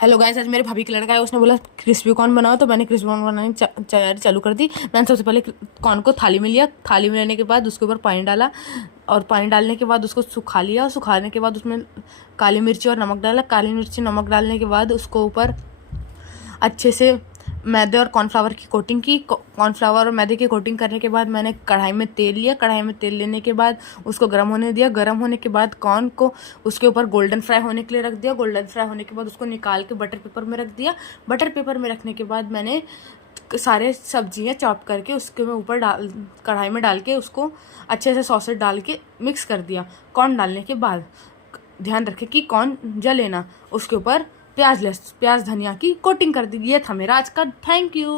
Hello guys, आज मेरे भाभी का लड़का है, उसने बोला क्रिस्पी कॉर्न बनाओ, तो मैंने क्रिस्पी कॉर्न बनाने की तैयारी चालू कर दी। मैंने सबसे पहले कॉर्न को थाली में लिया, थाली में लेने के बाद उसके ऊपर पानी डाला और पानी डालने के बाद उसको सुखा लिया। और सुखाने के बाद उसमें काली मिर्ची और नमक डाला। काली मिर्ची नमक डालने के बाद उसको ऊपर अच्छे से मैदे और कॉर्नफ्लावर की कोटिंग की। कॉर्नफ्लावर और मैदे की कोटिंग करने के बाद मैंने कढ़ाई में तेल लिया। कढ़ाई में तेल लेने के बाद उसको गर्म होने दिया। गर्म होने के बाद कॉर्न को उसके ऊपर गोल्डन फ्राई होने के लिए रख दिया। गोल्डन फ्राई होने के बाद उसको निकाल के बटर पेपर में रख दिया। बटर पेपर में रखने के बाद मैंने सारे सब्जियां चॉप करके उसके में ऊपर डाल कढ़ाई में डाल के उसको अच्छे से सॉसेज डाल के मिक्स कर दिया। कॉर्न डालने के बाद ध्यान रखें कि कॉर्न जले ना। उसके ऊपर प्याज धनिया की कोटिंग कर दी। ये था मेरा आज का। Thank you.